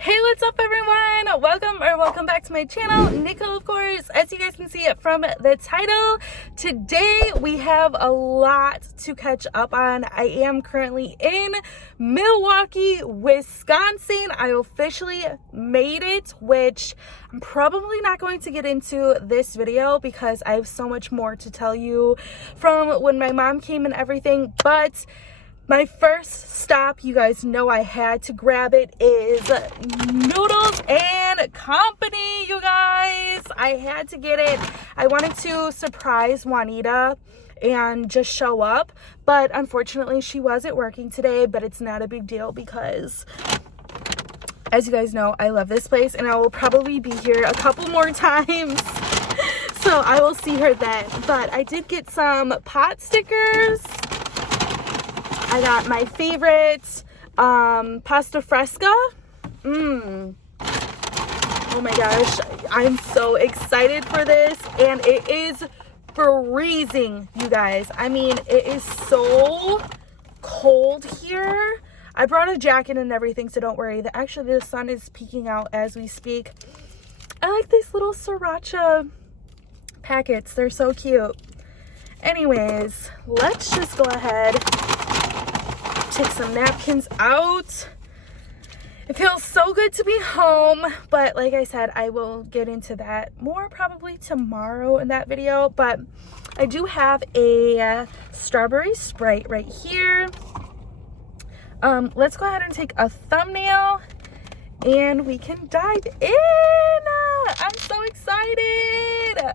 Hey, what's up everyone? Welcome back to my channel, Nico, of course. As you guys can see from the title, today we have a lot to catch up on. I am currently in Milwaukee, Wisconsin. I officially made it, which I'm probably not going to get into this video because I have so much more to tell you from when my mom came and everything, but my first stop, you guys know I had to grab it, is Noodles and Company, you guys. I had to get it. I wanted to surprise Juanita and just show up, but unfortunately she wasn't working today, but it's not a big deal because, as you guys know, I love this place and I will probably be here a couple more times. So I will see her then. But I did get some pot stickers. I got my favorite pasta fresca. Oh my gosh, I'm so excited for this, and it is freezing, you guys. I mean, it is so cold here. I brought a jacket and everything, so don't worry. Actually, the sun is peeking out as we speak. I like these little sriracha packets. They're so cute. Anyways, let's just go ahead, take some napkins out. It feels so good to be home, but like I said, I will get into that more probably tomorrow in that video. But I do have a strawberry Sprite right here. Let's go ahead and take a thumbnail and we can dive in. I'm so excited.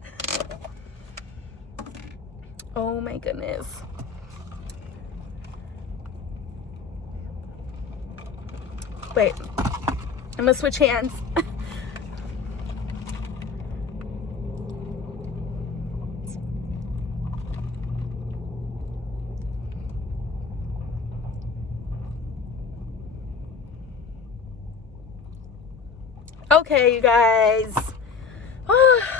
Oh my goodness. Wait, I'm gonna switch hands. Okay, you guys,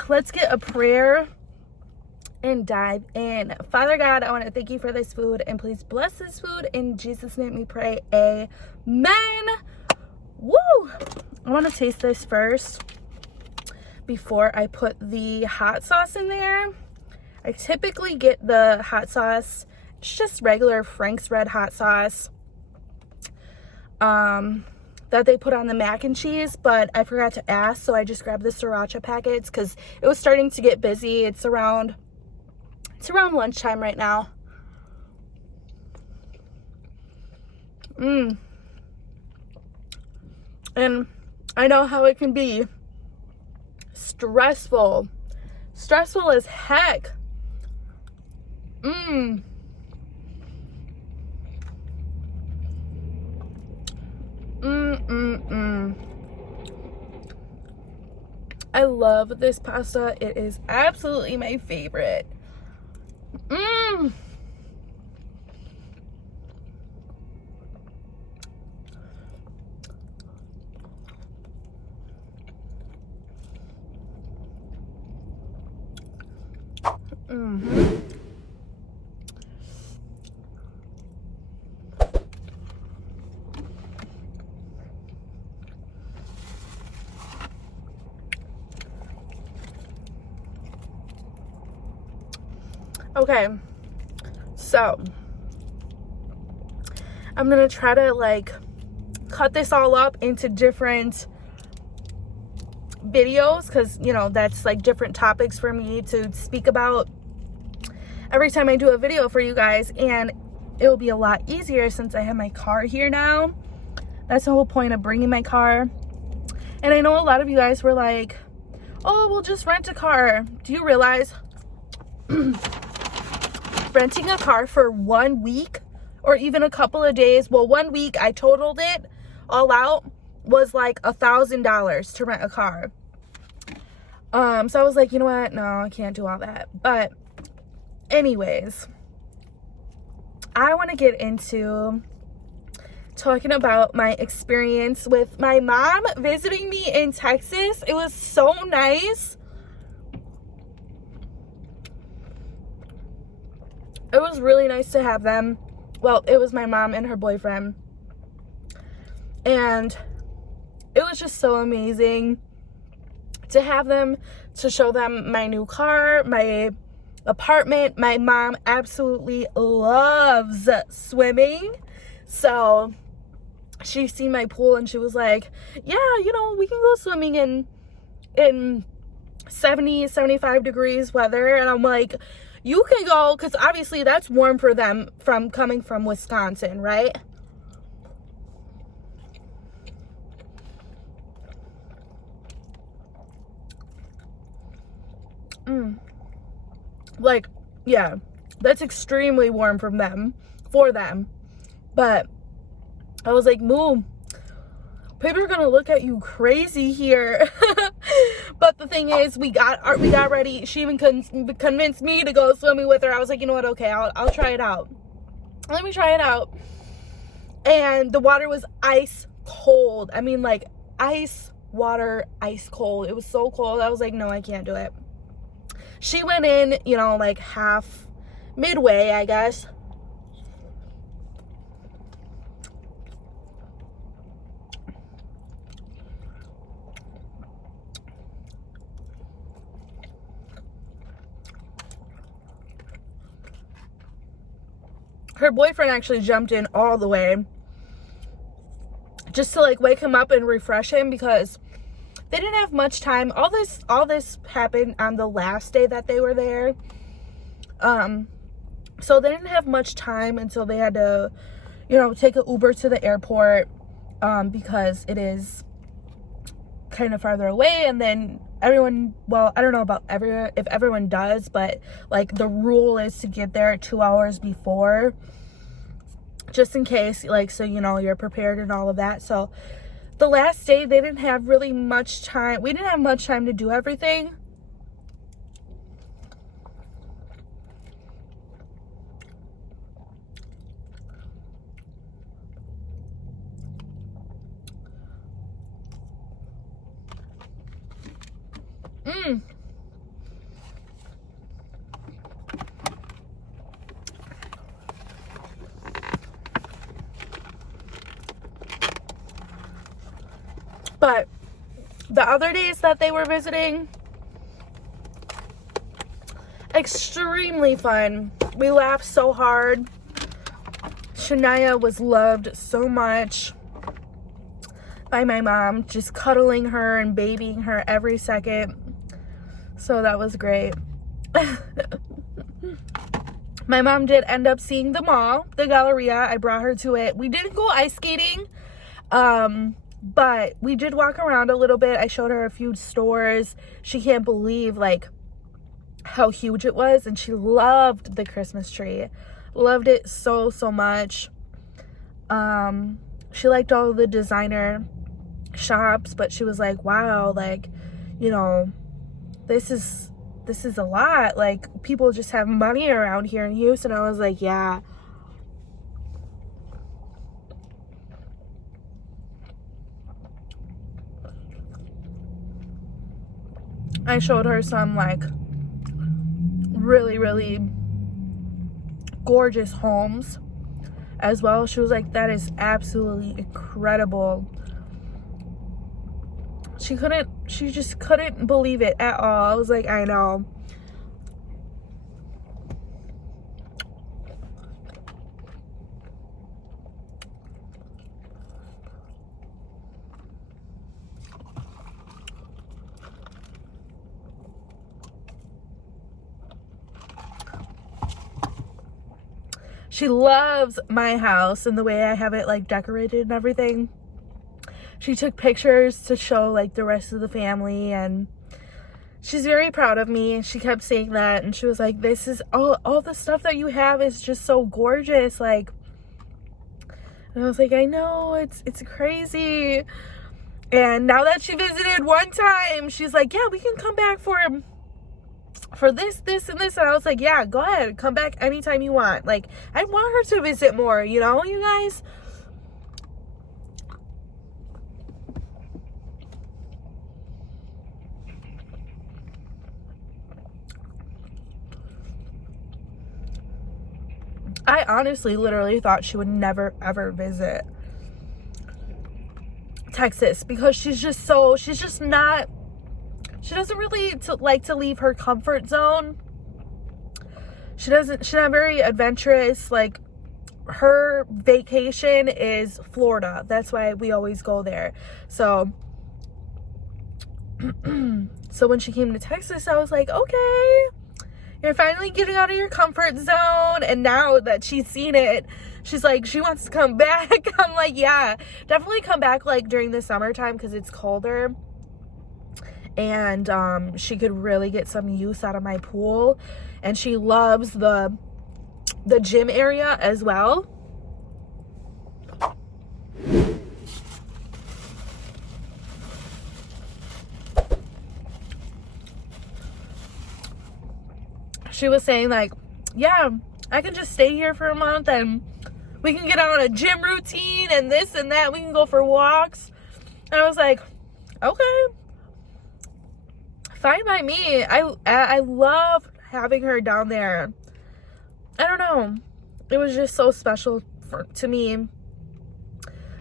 let's get a prayer and dive in. Father God, I want to thank you for this food, and please bless this food. In Jesus' name we pray, amen. Woo! I want to taste this first before I put the hot sauce in there. I typically get the hot sauce. It's just regular Frank's Red hot sauce that they put on the mac and cheese, but I forgot to ask, so I just grabbed the sriracha packets because it was starting to get busy. It's around lunchtime right now. And I know how it can be stressful as heck. I love this pasta. It is absolutely my favorite. Okay, so I'm gonna try to like cut this all up into different videos because, you know, that's like different topics for me to speak about every time I do a video for you guys, and it will be a lot easier since I have my car here now. That's the whole point of bringing my car. And I know a lot of you guys were like, oh, we'll just rent a car. Do you realize renting a car for 1 week or even a couple of days, well, 1 week I totaled it all out, was like $1,000 to rent a car. So I was like, you know what, no, I can't do all that. But anyways, I want to get into talking about my experience with my mom visiting me in Texas. It was so nice. It was really nice to have them. Well, it was my mom and her boyfriend. And it was just so amazing to have them, to show them my new car, my apartment. My mom absolutely loves swimming, so she seen my pool and she was like, yeah, you know, we can go swimming in 70, 75 degrees weather. And I'm like, you can go, because obviously that's warm for them from coming from Wisconsin, right? Like, yeah, that's extremely warm from them, for them. But I was like, Moo, people are gonna look at you crazy here. But the thing is, we got ready. She even convinced me to go swimming with her. I was like, you know what, okay, I'll try it out. Let me try it out. And the water was ice cold. I mean, like, ice water, ice cold. It was so cold. I was like, no, I can't do it. She went in, you know, like midway, I guess. Her boyfriend actually jumped in all the way just to like wake him up and refresh him, because they didn't have much time. All this happened on the last day that they were there. So they didn't have much time until they had to, you know, take an Uber to the airport, because it is kind of farther away. And then everyone, well, I don't know about if everyone does, but like the rule is to get there 2 hours before, just in case, like, so you know you're prepared and all of that. So the last day they didn't have really much time. We didn't have much time to do everything. But the other days that they were visiting, extremely fun. We laughed so hard. Shania was loved so much by my mom, just cuddling her and babying her every second. So that was great. My mom did end up seeing the mall, the Galleria. I brought her to it. We didn't go ice skating, but we did walk around a little bit. I showed her a few stores. She can't believe like how huge it was, and she loved the Christmas tree. Loved it so much. She liked all of the designer shops, but she was like, wow, like, you know, this is a lot. Like, people just have money around here in Houston. I was like, yeah. I showed her some like really gorgeous homes as well. She was like, that is absolutely incredible. She just couldn't believe it at all. I was like, I know. She loves my house and the way I have it like decorated and everything. She took pictures to show like the rest of the family, and she's very proud of me. And she kept saying that, and she was like, this is all the stuff that you have is just so gorgeous. Like, and I was like, I know, it's crazy. And now that she visited one time, she's like, yeah, we can come back for this and this. And I was like, yeah, go ahead, come back anytime you want. Like, I want her to visit more, you know, you guys. I honestly literally thought she would never ever visit Texas, because she doesn't really like to leave her comfort zone. She's not very adventurous. Like, her vacation is Florida. That's why we always go there. So so when she came to Texas, I was like, okay, you're finally getting out of your comfort zone. And now that she's seen it, she's like, she wants to come back. I'm like, yeah, definitely come back like during the summertime, because it's colder. And she could really get some use out of my pool. And she loves the gym area as well. She was saying like, yeah, I can just stay here for a month and we can get on a gym routine and this and that. We can go for walks. And I was like, okay, fine by me. I love having her down there. I don't know. It was just so special to me.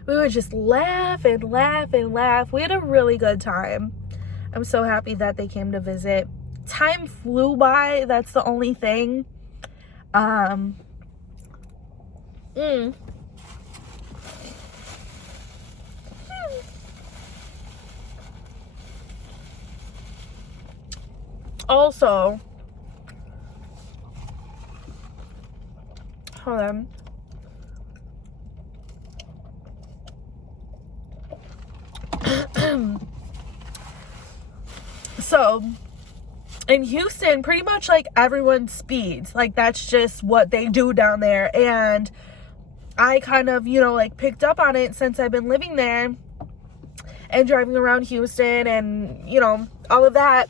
We would just laugh and laugh and laugh. We had a really good time. I'm so happy that they came to visit. Time flew by. That's the only thing. Also, hold on. So, in Houston, pretty much like everyone speeds. Like, that's just what they do down there. And I kind of, like picked up on it since I've been living there and driving around Houston and, all of that.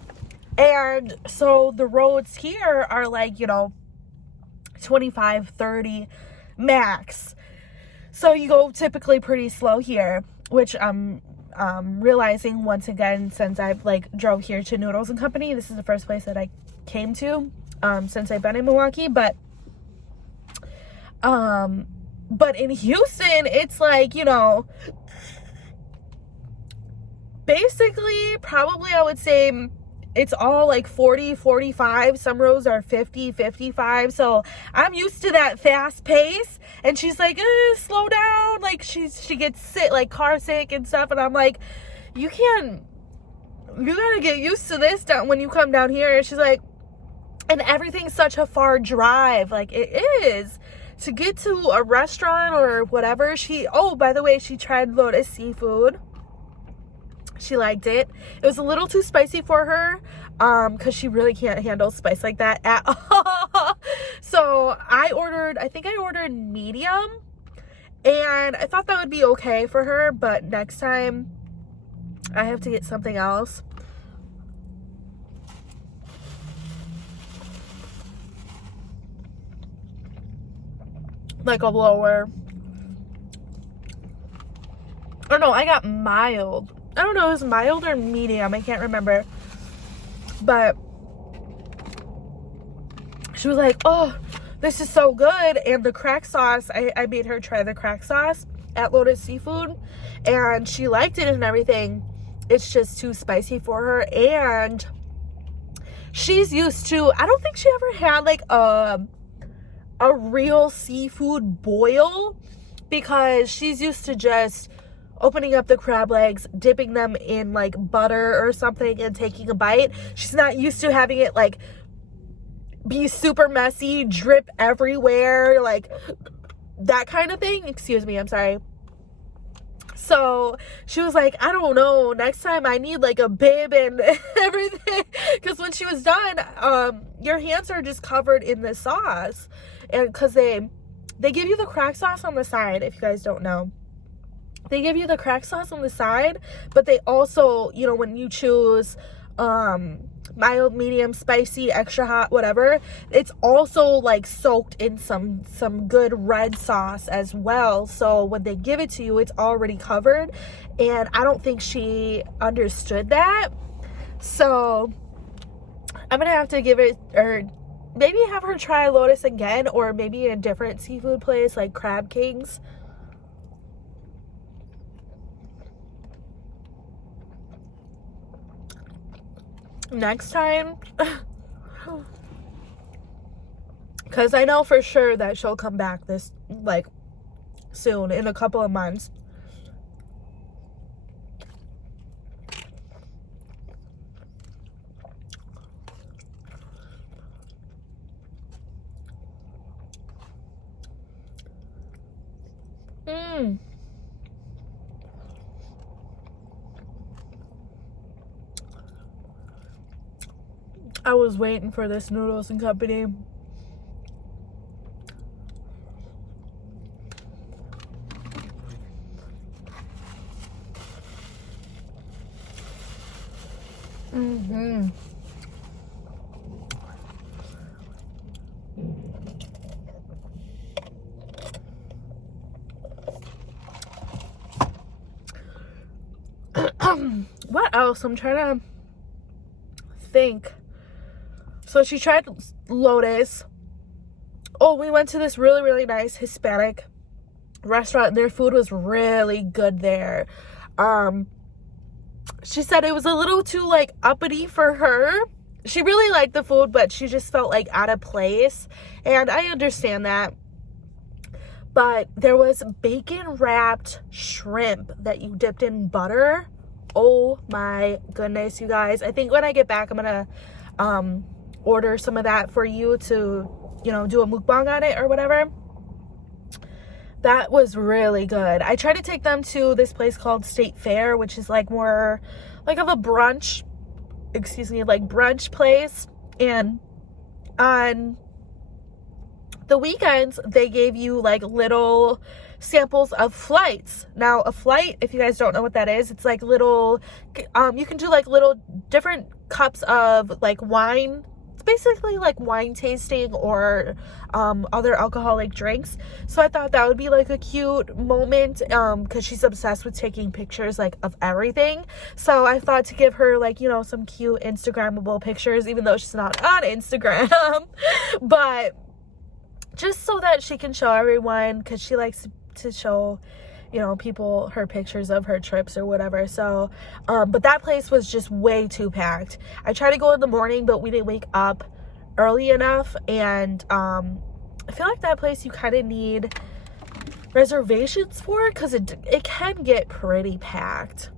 And so the roads here are like, 25, 30 max. So you go typically pretty slow here, which I'm realizing once again since I've like drove here to Noodles and Company. This is the first place that I came to since I've been in Milwaukee. But in Houston, it's like, basically probably I would say it's all like 40, 45. Some roads are 50, 55. So I'm used to that fast pace. And she's like, slow down. Like she gets sick, like car sick and stuff. And I'm like, you gotta get used to this when you come down here. And she's like, and everything's such a far drive. Like it is. To get to a restaurant or whatever. By the way, she tried Lotus seafood. She liked it. It was a little too spicy for her because she really can't handle spice like that at all. So I think I ordered medium, and I thought that would be okay for her, but next time I have to get something else. Like a lower. Or no, I got mild. I don't know, it was mild or medium. I can't remember. But she was like, oh, this is so good. And the crack sauce, I made her try the crack sauce at Lotus Seafood. And she liked it and everything. It's just too spicy for her. And she's used to, I don't think she ever had like a real seafood boil. Because she's used to just opening up the crab legs, dipping them in like butter or something and taking a bite. She's not used to having it like be super messy, drip everywhere, like that kind of thing. Excuse me, I'm sorry. So she was like, I don't know, next time I need like a bib and everything. Because when she was done, your hands are just covered in the sauce. And because they give you the crack sauce on the side, if you guys don't know. They give you the crack sauce on the side, but they also, when you choose mild, medium, spicy, extra hot, whatever, it's also like soaked in some good red sauce as well. So when they give it to you, it's already covered. And I don't think she understood that. So I'm going to have to give it, or maybe have her try Lotus again, or maybe a different seafood place like Crab Kings. next time, because I know for sure that she'll come back this, like, soon, in a couple of months. I was waiting for this Noodles and Company. What else? I'm trying to think. So she tried Lotus. Oh, we went to this really, really nice Hispanic restaurant. Their food was really good there. She said it was a little too, like, uppity for her. She really liked the food, but she just felt, like, out of place. And I understand that. But there was bacon-wrapped shrimp that you dipped in butter. Oh, my goodness, you guys. I think when I get back, I'm going to order some of that for you to, you know, do a mukbang on it or whatever. That was really good. I tried to take them to this place called State Fair, which is like more like of a brunch, like brunch place. And on the weekends, they gave you like little samples of flights. Now, a flight, if you guys don't know what that is, it's like little, you can do like little different cups of like wine. Basically like wine tasting or other alcoholic drinks. So I thought that would be like a cute moment because she's obsessed with taking pictures like of everything. So I thought to give her like, you know, some cute Instagrammable pictures, even though she's not on Instagram. But just so that she can show everyone, because she likes to show, you know, people her pictures of her trips or whatever. So but that place was just way too packed. I tried to go in the morning, but we didn't wake up early enough. And I feel like that place you kind of need reservations for, because it can get pretty packed.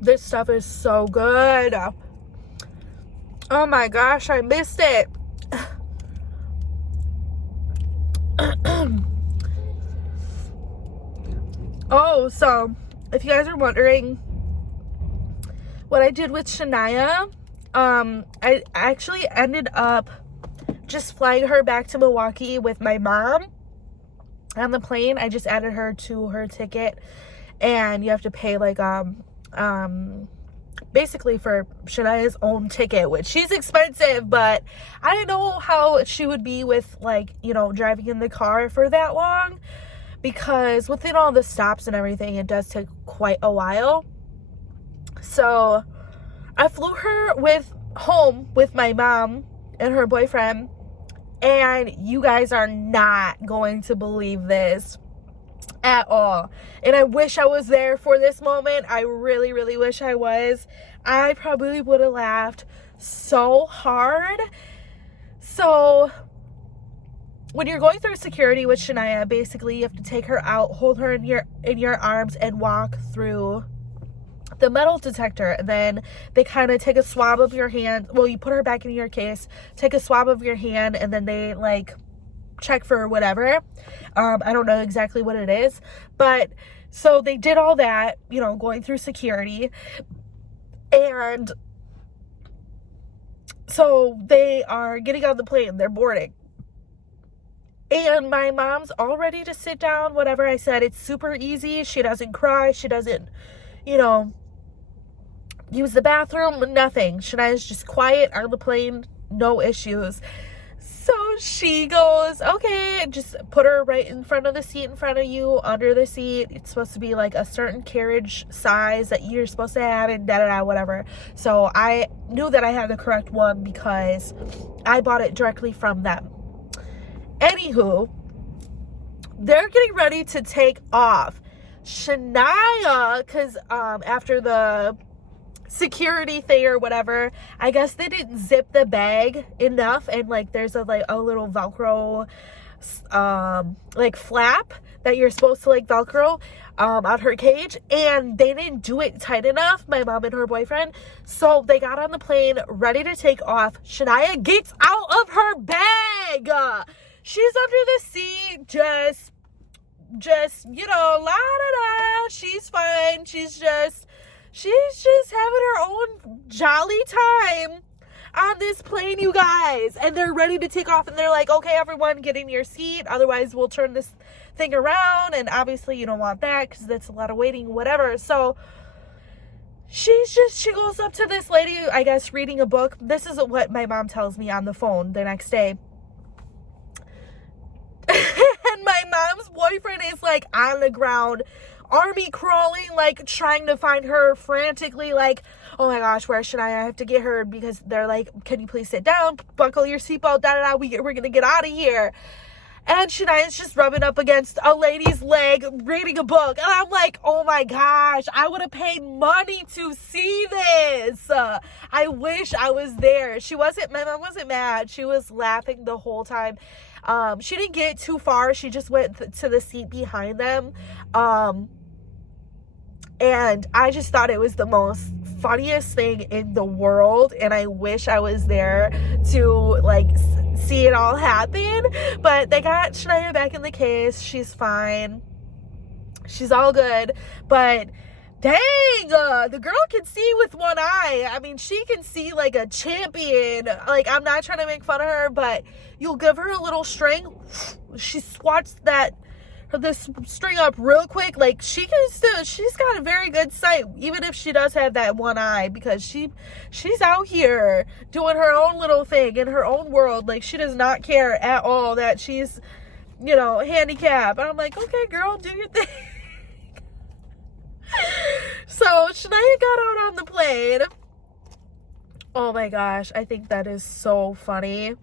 This stuff is so good. Oh my gosh, I missed it. Oh, so if you guys are wondering what I did with Shania, I actually ended up just flying her back to Milwaukee with my mom on the plane. I just added her to her ticket, and you have to pay like basically for Shania's own ticket, which she's expensive, but I didn't know how she would be with, like, you know, driving in the car for that long, because within all the stops and everything, it does take quite a while. So I flew her home with my mom and her boyfriend, and you guys are not going to believe this at all. And I wish I was there for this moment. I really, really wish I was. I probably would have laughed so hard. So when you're going through security with Shania, basically you have to take her out, hold her in your arms, and walk through the metal detector. And then they kind of take a swab of your hand. Well, you put her back in your case, take a swab of your hand, and then they like check for whatever. I don't know exactly what it is, but so they did all that, you know, going through security, and so they are getting on the plane, they're boarding, and my mom's all ready to sit down, whatever. I said it's super easy. She doesn't cry, she doesn't, you know, use the bathroom, nothing. Shania's just quiet on the plane, no issues. So she goes, okay, just put her right in front of the seat in front of you, under the seat. It's supposed to be like a certain carriage size that you're supposed to have, and da-da-da, whatever. So I knew that I had the correct one because I bought it directly from them. Anywho, they're getting ready to take off. Shania, because after the security thing or whatever, I guess they didn't zip the bag enough, and like there's a little Velcro like flap that you're supposed to like Velcro on her cage, and they didn't do it tight enough, my mom and her boyfriend. So they got on the plane ready to take off. Shania gets out of her bag. She's under the seat, just you know, la da da, she's fine. She's just having her own jolly time on this plane, you guys. And they're ready to take off, and they're like, okay, everyone, get in your seat, otherwise we'll turn this thing around. And obviously you don't want that because that's a lot of waiting, whatever. So she goes up to this lady, I guess, reading a book. This is what my mom tells me on the phone the next day. And my mom's boyfriend is like on the ground, army crawling, like trying to find her frantically, like, oh my gosh, where should I have to get her? Because they're like, can you please sit down, buckle your seatbelt, da da da, we're gonna get out of here. And Shania's just rubbing up against a lady's leg, reading a book. And I'm like, oh my gosh, I would have paid money to see this. I wish I was there. My mom wasn't mad. She was laughing the whole time. She didn't get too far. She just went to the seat behind them. And I just thought it was the most funniest thing in the world. And I wish I was there to like see it all happen. But they got Shania back in the case. She's fine. She's all good. But dang, the girl can see with one eye. I mean, she can see like a champion. Like, I'm not trying to make fun of her, but you'll give her a little string, she swats this string up real quick. Like, she's got a very good sight, even if she does have that one eye, because she's out here doing her own little thing in her own world. Like, she does not care at all that she's, you know, handicapped. And I'm like, okay, girl, do your thing. So Shania got out on the plane. Oh my gosh, I think that is so funny.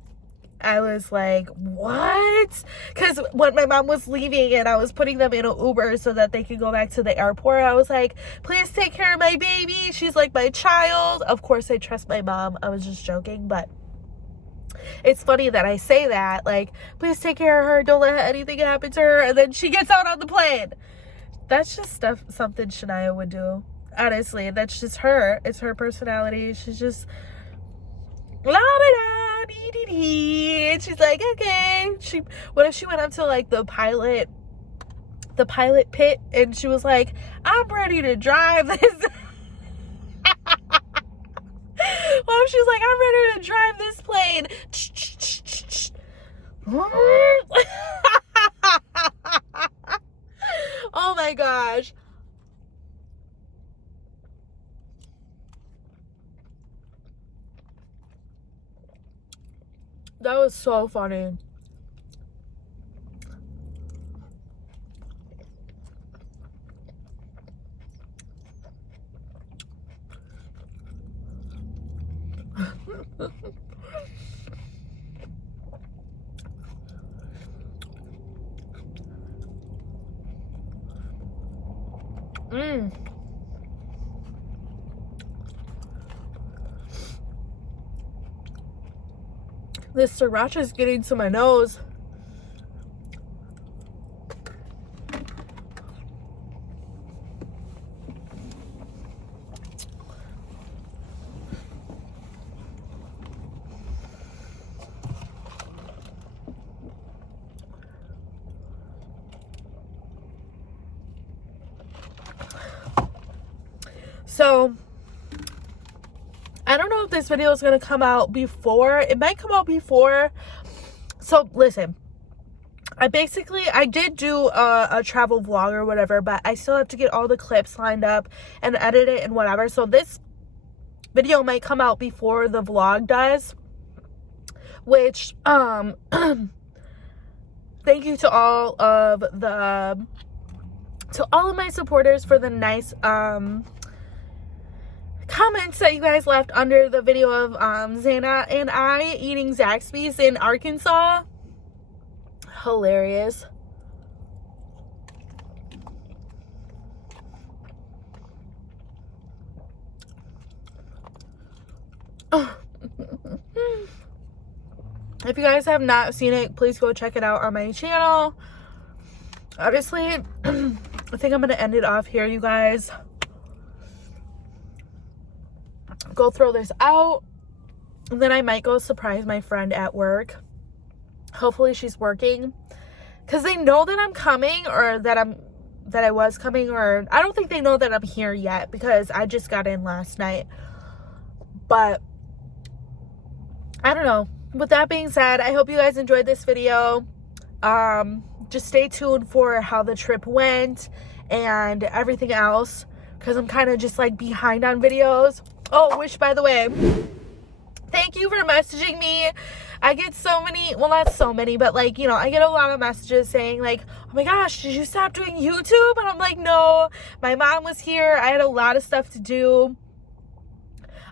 I was like, what? Because when my mom was leaving and I was putting them in an Uber so that they could go back to the airport, I was like, please take care of my baby. She's like my child. Of course, I trust my mom. I was just joking, but it's funny that I say that. Like, please take care of her. Don't let anything happen to her. And then she gets out on the plane. That's just something Shania would do. Honestly, that's just her. It's her personality. She's just la da da dee dee dee. And she's like, okay. What if she went up to like the pilot pit and she was like, I'm ready to drive this. What if she's like, I'm ready to drive this plane? Oh my gosh. That was so funny. This sriracha is getting to my nose. So I don't know if this video is going to come out before. It might come out before. So listen, I did do a travel vlog or whatever, but I still have to get all the clips lined up and edit it and whatever. So this video might come out before the vlog does, which thank you to all of my supporters for the nice comments that you guys left under the video of Zana and I eating Zaxby's in Arkansas. Hilarious. If you guys have not seen it, please go check it out on my channel. Obviously, I think I'm gonna end it off here, you guys. Go throw this out, and then I might go surprise my friend at work. Hopefully she's working, because they know that I'm coming, or that I was coming, or I don't think they know that I'm here yet because I just got in last night. But I don't know. With that being said, I hope you guys enjoyed this video. Just stay tuned for how the trip went and everything else, because I'm kind of just like behind on videos. Oh, which, by the way, thank you for messaging me. I get so many, well, not so many, but like, you know, I get a lot of messages saying like, oh my gosh, did you stop doing YouTube? And I'm like, no, my mom was here. I had a lot of stuff to do.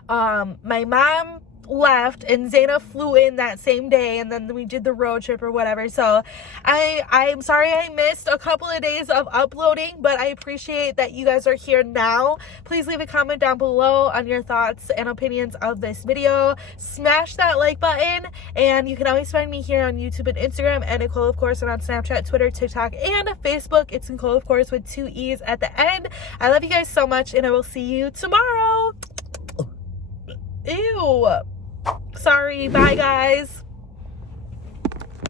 My mom left and Zana flew in that same day, and then we did the road trip or whatever. So I'm sorry I missed a couple of days of uploading, but I appreciate that you guys are here now. Please leave a comment down below on your thoughts and opinions of this video. Smash that like button, and you can always find me here on YouTube and Instagram, and Nicole of course, and on Snapchat, Twitter, TikTok, and Facebook. It's Nicole of course with 2 E's at the end. I love you guys so much, and I will see you tomorrow. Ew. Sorry. Bye, guys.